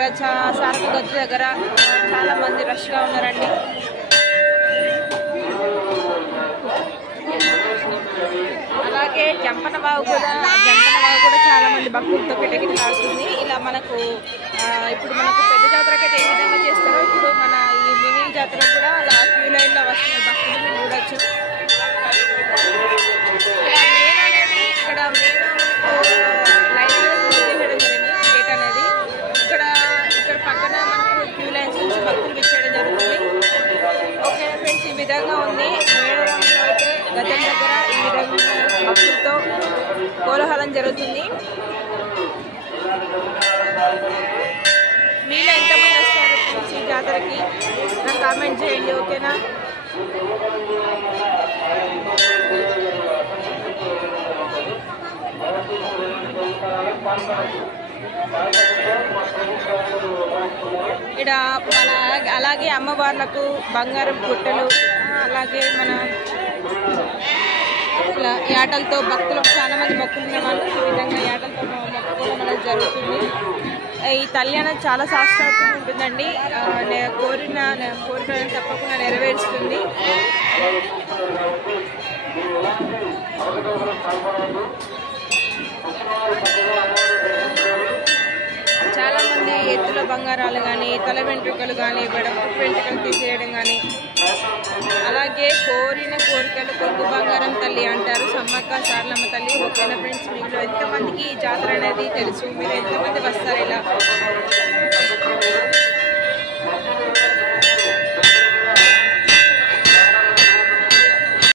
దగ్గర సారథ గద్దు దగ్గర చాలా మంది రష్గా ఉన్నారండి. అలాగే జంపన వాగు కూడా చాలా మంది భక్తులతో కిటకిటలాడుతుంది. ఇలా మనకు ఇప్పుడు మనకు పెద్ద జాతరకి అయితే ఏ విధంగా చేస్తారో ఇప్పుడు మన ఈ మినీ జాతర కూడా అలా క్యూ లైన్లో వస్తున్న భక్తులు చూడొచ్చు. ఇక్కడ లైన్ చేయడం జరిగింది గేట్ అనేది. ఇక్కడ పక్కన మనకు క్యూ లైన్స్ నుంచి భక్తులు విచ్చేయడం జరుగుతుంది. ఓకే ఫ్రెండ్స్, ఈ విధంగా ఉంది మేడారంలో అయితే గతం దగ్గర ఈ విధంగా భక్తులతో కోలాహలం జరుగుతుంది. మీలో ఎంతమంది వస్తారు ఫ్రెండ్స్ ఈ జాతరకి నాకు కామెంట్ చేయండి, ఓకేనా? ఇక్కడ మన అలాగే అమ్మవార్లకు బంగారం పుట్టలు, అలాగే మన ఇలా యాటలతో భక్తులకు చాలా మంది మొక్కుకున్న వాళ్ళు ఈ విధంగా యాటలతో మొక్కుకోవడం అనేది జరుగుతుంది. ఈ తల్లి అనేది చాలా శాస్త్రంగా ఉంటుందండి. కోరికలను తప్పకుండా నెరవేరుస్తుంది. చాలా మంది ఎత్తుల బంగారాలు కానీ, తల వెంట్రుకలు కానీ, వెంట్రుకలు తీసేయడం కానీ, అలాగే కోరిన కోరికలు కొంగు బంగారం తల్లి అంటారు సమ్మక్క సారలమ్మ తల్లి. ఓకేనా ఫ్రెండ్స్, మీలో ఎంతమందికి ఈ జాతర అనేది తెలుసు? మీరు ఎంతమంది వస్తారు ఇలా?